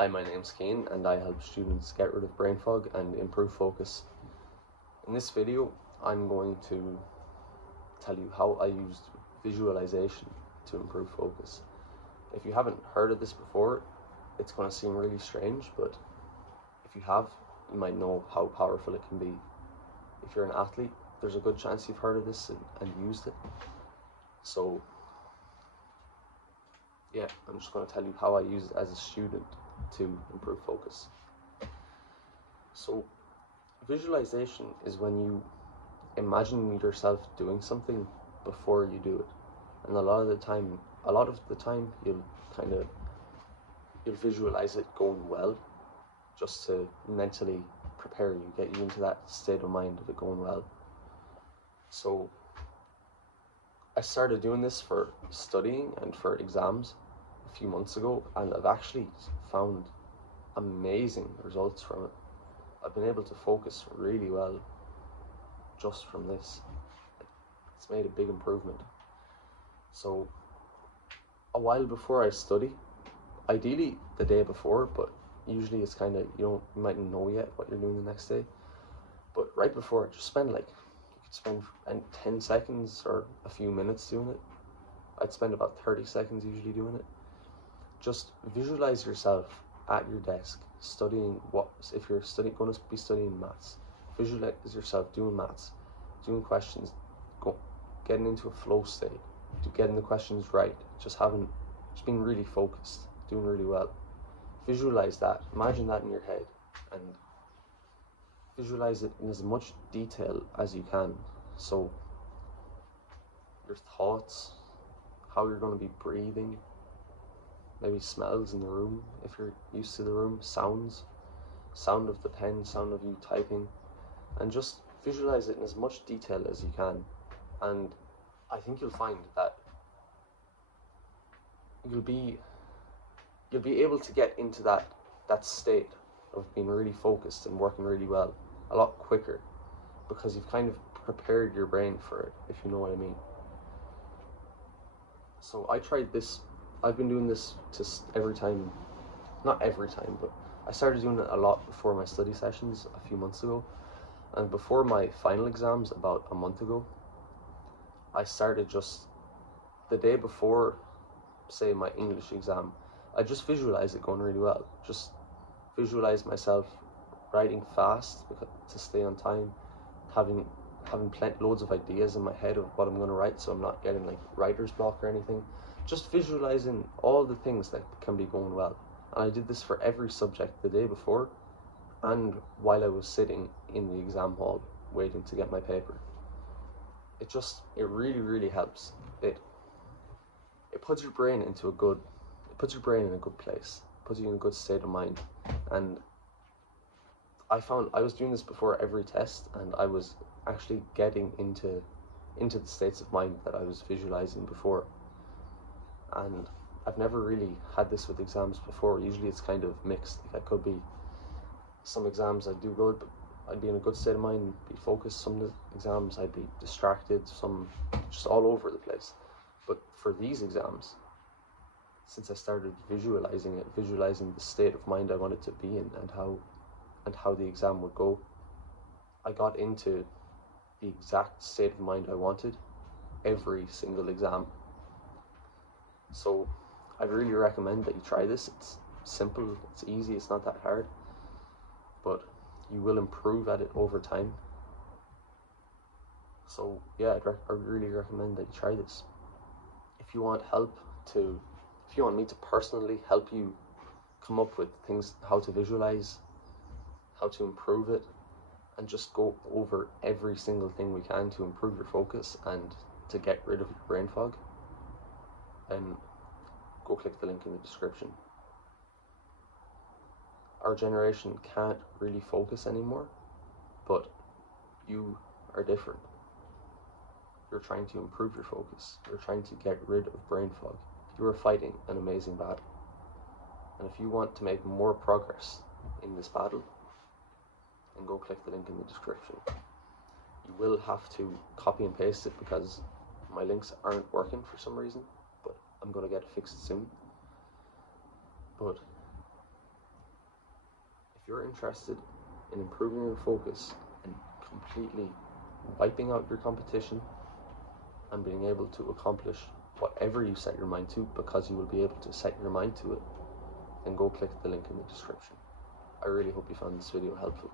Hi, my name's Kane and I help students get rid of brain fog and improve focus. In this video, I'm going to tell you how I used visualization to improve focus. If you haven't heard of this before, it's going to seem really strange, but if you have, you might know how powerful it can be. If you're an athlete, there's a good chance you've heard of this and used it. So yeah, I'm just going to tell you how I use it as a student to improve focus. So visualization is when you imagine yourself doing something before you do it. And a lot of the time you'll visualize it going well, just to mentally prepare you, get you into that state of mind of it going well. So I started doing this for studying and for exams a few months ago, and I've actually found amazing results from it. I've been able to focus really well just from this. It's made a big improvement. So a while before I study, ideally the day before, but usually it's kind of, you mightn't know yet what you're doing the next day, but right before, just spend you could spend 10 seconds or a few minutes doing it. I'd spend about 30 seconds usually doing it. Just visualize yourself at your desk studying if you're going to be studying maths, visualize yourself doing maths, doing questions, getting into a flow state, getting the questions right, just being really focused, doing really well. Visualize that, imagine that in your head, and visualize it in as much detail as you can. So your thoughts, how you're going to be breathing, maybe smells in the room if you're used to the room, sounds, sound of the pen, sound of you typing, and just visualize it in as much detail as you can. And I think you'll find that you'll be able to get into that state of being really focused and working really well a lot quicker, because you've kind of prepared your brain for it, if you know what I mean. So I tried this. I've been doing this not every time, but I started doing it a lot before my study sessions a few months ago, and before my final exams about a month ago, I started just the day before, say, my English exam, I just visualize it going really well. Just visualize myself writing fast to stay on time, having loads of ideas in my head of what I'm going to write, so I'm not getting like writer's block or anything. Just visualizing all the things that can be going well. And I did this for every subject the day before and while I was sitting in the exam hall waiting to get my paper. It really helps. It puts your brain in a good place, puts you in a good state of mind. And I found I was doing this before every test, and I was actually getting into the states of mind that I was visualizing before. And I've never really had this with exams before. Usually it's kind of mixed. Like, I could be, some exams I'd do good, but I'd be in a good state of mind, be focused. Some of the exams I'd be distracted, some just all over the place. But for these exams, since I started visualizing the state of mind I wanted to be in, and how the exam would go, I got into the exact state of mind I wanted every single exam. So I really recommend that you try this. It's simple, it's easy, it's not that hard, but you will improve at it over time. So yeah, I really recommend that you try this. If you want me to personally help you come up with things, how to visualize, how to improve it, and just go over every single thing we can to improve your focus and to get rid of your brain fog, then go click the link in the description. Our generation can't really focus anymore, but you are different. You're trying to improve your focus. You're trying to get rid of brain fog. You are fighting an amazing battle. And if you want to make more progress in this battle, then go click the link in the description. You will have to copy and paste it because my links aren't working for some reason, but I'm going to get it fixed soon. But you're interested in improving your focus and completely wiping out your competition and being able to accomplish whatever you set your mind to, because you will be able to set your mind to it, then go click the link in the description. I really hope you found this video helpful.